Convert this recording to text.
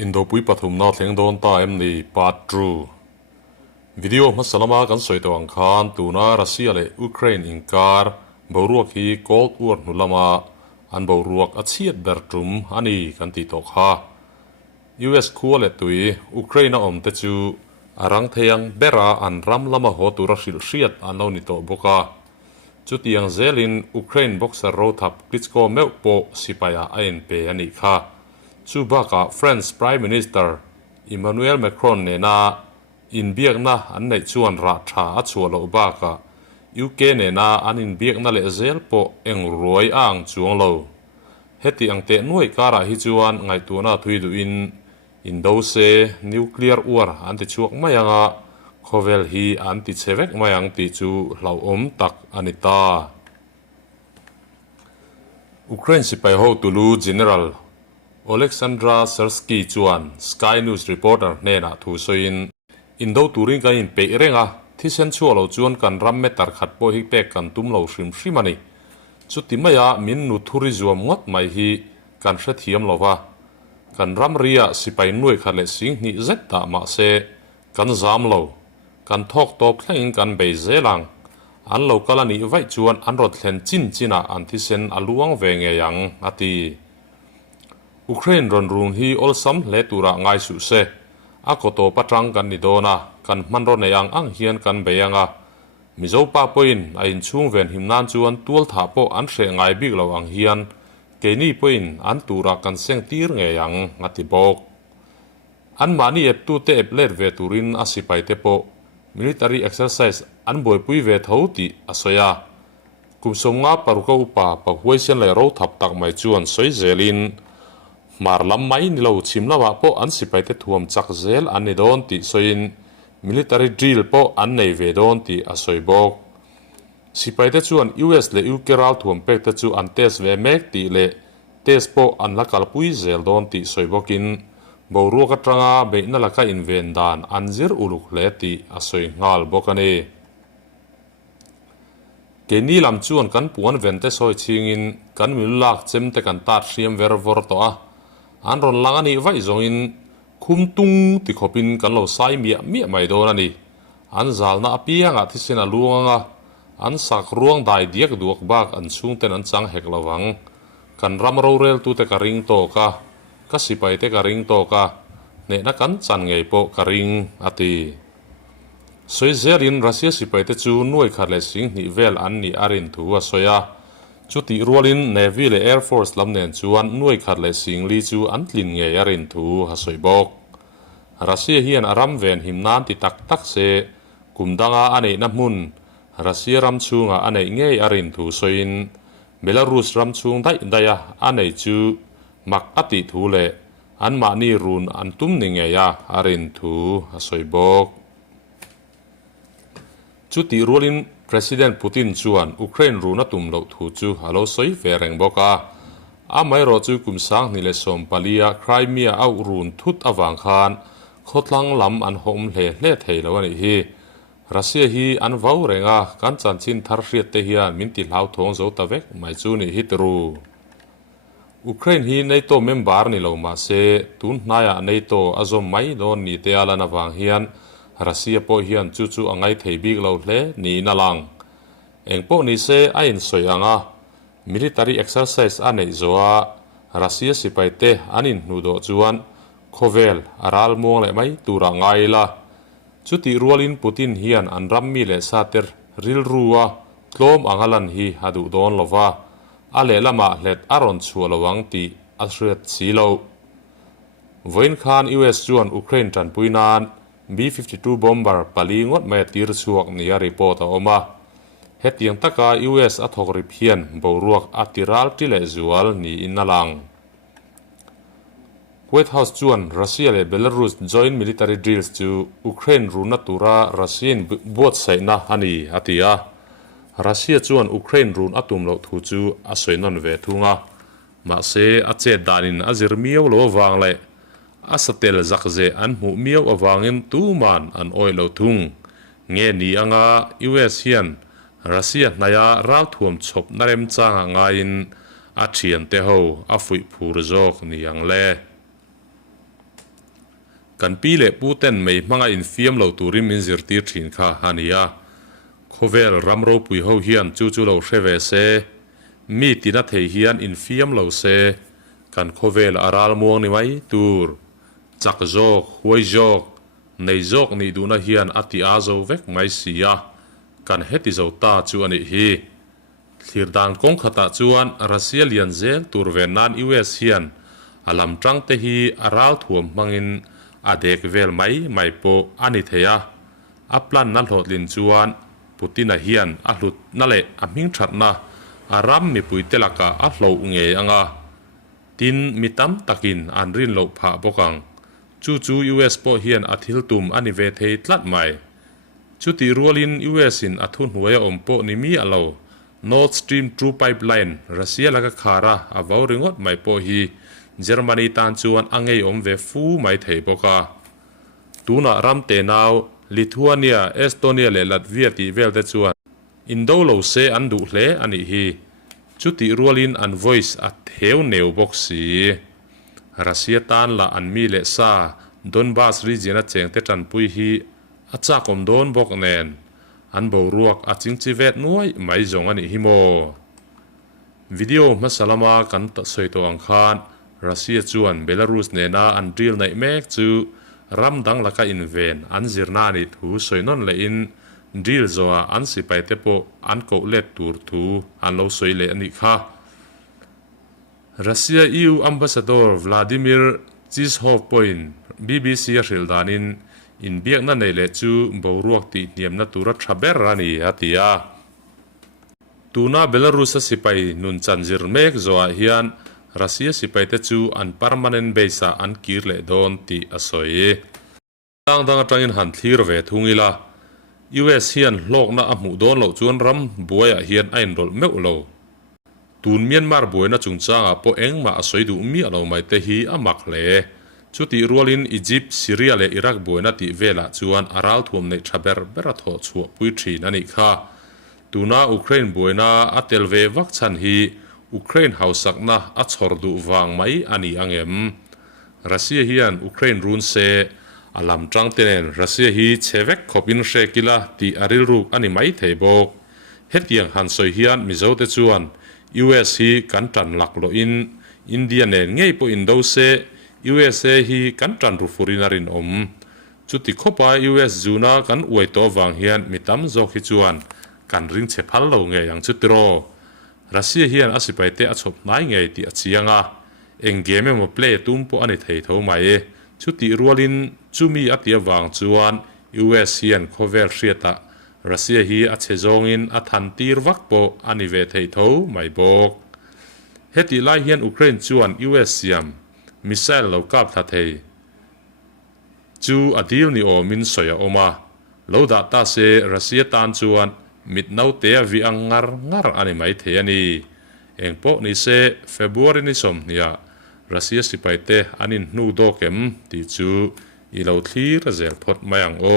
อินโดปุยปฐุมนาเทงโดนตาเอ็มนีปาตรูวิดีโอมาสลามากันสวยตัวอังคารตูนารัสเซียและอุเครนอิงการบรวกฮีโกลอวร์นุลามาอันบรวกอัดเชียดเบร์ตุมอันนี้กันติดตกฮะ US คัวเลตุยอุเครนอมเตจูอารังเทียงเบราอันรัมลามาโหตุรสิลเชียดอันเลานิโตบกาจุดยังเซลินอุเครนบ็อกเซอร์โรทับกริสโกเมลโปสิปายาเอ็นเปอันนี้ค่ะชูบากา French Prime Minister Emmanuel Macron เนนาอินเบียกนะอันในชวนราชาชัวโลบากา UK เนนาอันอินเบียกนะเลเซลโปเอ็งรวยอ่างจวงโลเฮติอังเตนวยการาฮิจวนไงตัวน่าทุยดูอินโดเซนิวเคลียร์อวร์อันติชวกไม่ยังอ่ะโคเวลฮีอันติเชเวกไม่ยังติจูเหล่าอมตักอันิตาอุเครนสิไปโฮตูลูเจเนอรัลAlexandra Sersky จวน Sky News Reporter เนน่ะทูซอินอินโดตูริงกันอินเปเรงอ่ะที่เซนชัวเราจวนกันรัมเมตัร์ขัดโปฮิเปกันตุ้มเราชิมชิมันนี่จุดที่ไม่ยามินนุทุริจวมงดไม่ฮีกันเสถียมเราว่ากันรัมเรียสิไปนุ่ยขัดเลสิงนี่เจ็ดตามาเซกันจามเรากันทอกตบแข่งกันเบยเซลังอันเรากลันนี่ไว้จวนอันรถเห็นจินอันที่เซนอลวงเวงยังอตีอุเครนรอนรุงฮีอลซัมเลตุระง่ายสุเซอากโตปัตรังกันนิโดนากันมันรอนยังอังเฮียนกันเบียงอ่ะมิโซปาปอินอินช่วงเวนหิมนานจวนตัวถาโปอันเสงไงบิกเราอังเฮียนเกนี่ปอินอันตุระกันเซงตีร์เงยังงัติบอกอันมานี่เอตุเตเอเลดเวตุรินอาศิไปเตโป military exercise อันบอยปุยเวทาวติอาศยากุมสมงาปารุกอุปาปะหวยเซนเลโรทับตักไม่จวนสวยเซลินมาร์ลำไม่นิลาวชิมละว่าพออันสิไปเตทวมจักเซลอันนี้โดนติสอยน์ military drill พออันในเวโดนติอาศัยบอกสิไปเตจวน US และยูเครนทวมเป็กเตจูอันเทสเวเมกติเลเทสพออันละกัลปุยเซลโดนติสอยบอกินบารัวกัตรงาเบนละกัอินเวนดานอันซิร์อุลุกเลติอาศัยงาลบอกกันเอเกนี่ลำจวนกันปวนเวนเตสอยชิงินกันมิลลักเซมเตกันตัดเสียมเวอร์วอร์ตัวอันรอนลังอันนี้ไว้จงอินคุมตุงติขบินกันเราใส่เมียไม่โดนอันนี้อันจาลน่าเปียงอ่ะที่เสนาลวงอ่ะอันสักรวงได้เดียกดวกบากอันสูงเต็นอันจังเหกละวังกันรำเราเรลตูเตกริงโตกะก็สิไปเตกริงโตกะเนนักกันจันไงโปกริงอติสวยเจรินรัสเซียสิไปเตจูนวยขัดเลสิงนิเวลอันนี้อารินทัวสวยจุดที่รัวลินเนวีและแอร์ฟอร์สลำเนินจวนหน่วยขัดและสิงลีจูอันลินเงียรินทูฮัสวยบอกรัสเซียเฮียนอารามเวนหิมนานติตักเซกุมดังอันเอนับมุนรัสเซียรำชูงอันเอเงียอารินทูสวยนเบลารุสรำชูงได้อันเอจูมักอติทูเลอันมานีรุนอันตุ้มนิเงียอารินทูฮัสวยบอกจุดที่รัวลินPresident Putin จวนอุเครนรูนัตุมเหล่าทูจูฮัลโหลสวยเฟรงบอกว่าอาไม่รอจูกุมสังนิเลสอมปาลียาไครเมียเอารูนทุตอวังคานโคตรลังลำอันโฮมเล่เทลวันนี้รัสเซียฮีอันว้าวเรงากันจันชินทาร์เรียเทียนมินติลาวทงโจตะเวกไม่จูนี่ฮิตรูอุเครนฮีในโตเมมบาร์นี่เหล่ามาเซตุนนายในโตอาจอมไม่โดนนิเตอลานวังเฮียนรัสเซียพอเฮียนจู่ๆอังไงเทบิกเราเล่นี่นาลังเองพวกนี้เซไอ้อินสวยงา military exercise อันนี้จัวรัสเซียสิไปเตะอันนี้นูโดจวนโคเวลอารัลมองเลยไหมตัวรังไงล่ะจุดที่รัวลินปูตินเฮียนอันรัมมีเลสาเตอร์ริลรัวกลมอังลันฮีฮัดูโดนลว่าอาเลละมาเล็ดอารอนชัวระวังตีอัศรีสีโลวินคาน US จวนอุเครนจันปุยนานB-52 bomber ปาลีงดไม่ตีรสวกนี่รีพอร์ตออกมาเหตุยังตะกา US อัทอกริเพียนบรวกอัติรัลที่เลจวลนี่อินนัลัง White House จวนรัสเซียและเบลารุส join military drills จูอุเครนรูนัตุระรัสเซียนบวชใส่นะฮันนี่ฮัติยารัสเซียจวนอุเครนรูนอัตุมเหล่าทูจูอาศัยนนเวทุงะมาเซอาเจดานินอาจิรมียวโลวางเลยอาสเตลจักเจอันหมู่มียวอวางิมตูมันอันออยเหล่าทุงเงี้ยนี่อ่างา US เฮียนรัสเซียนายาราทวมชบนารมจางงายินอาเทียนเตโฮอาฟุยพูรจอกนี่ยังเล่ kan pi le pu ten mei hmanga infiam lo turin min zirtir thin kha hania khovel ramro pui ho hian chu lo hreve se mi tina thei hian infiam lo se kan khovel aral muang ni mai tur chak jok huai jok nei jok ni duna hian ati a zo vek mai sia kan heti zo ta chu ani hi thirdan kong khata chuan Russia lian zel tur ven nan US hian alam tang te hi aral thuam mangin adek vel mai po ani theya aplan na hlotlin chuan Putin a hian a hlut na le a ming thatna aram mi pui telaka a hlo nge anga tin mitam takin anrin lo pha bokang chu US po hian a thil tum ani ve thei tlat mai chu ti rualin US in athun huaya ompo ni mi alo Nord Stream 2 pipeline Russia laga khara avaw ringot mai po hi Germany tan chuan angei om ve fu mai thei boka tuna ram te naw Lithuania Estonia le Latvia ti vel te chuan indo lo se an du hle ani hi chu ti rualin an voice a theu neu bok si Russia tan la an mi le sa Donbas region a cheng te tan pui hi acha kom don bok nen an bo ruak a chingchi vet nuai mai zong ani hi mo video masalama kan ta soi to ang khan Russia chuan Belarus ne na an deal nei mek chu ram dang laka in ven an zirna ni thu soinon le in deal zo an sipai te po an ko let tur thu an lo soi le ani kha Russia EU ambassador Vladimir Chizhov point BBC rildanin in biak na nei le chu boruak ti niam na tura thaber rani atia tuna Belarus sipai nun chanjir mek zo hian Russia sipai te chu an permanent base an kir le don ti asoi dang atangin han thlir ve thungila US hian lok na amu don lo chuan ram buaya hian ain rol meu lo tun Myanmar buaina chungchanga po engma asoi du mi alo mai te hi amak le chuti rualin Egypt Syria le Iraq buaina ti vela chuan aral thuam nei thaber bera tho chu pui thin ani kha tuna Ukraine buaina atel ve vak chan hi Ukraine hausakna a chhor du wang mai ani angem Russia hian Ukraine run se alam tang ten Russia hi chevek khopin shekila ti aril ruk ani mai theibok hetiang han soi hian mizo te chuan US hi kan tan lak lo in India ne ngei po indo se USA hi kan tan ru furinarin om chuti khopa US zuna kan uai to wang hian mitam zo khi chuan kan ring che phal lo nge yang chutro Russia hian asipai te achop nai ngei ti achianga engame mo play tum po ani thei tho mai chuti rualin chumi atia wang chuan US hian khovel hriata Russia hi a chezongin a than tir vak po ani ve thei tho mai bok heti lai hian Ukraine chuan US siam missile lo kap tha thei chu adil ni o min soya oma lo da ta se Russia tan chuan mit nau te vi angar ani mai the ani engpo ni se February ni som nia Russia sipai te anin nu do kem ti chu i lo thlir zel phot mayang o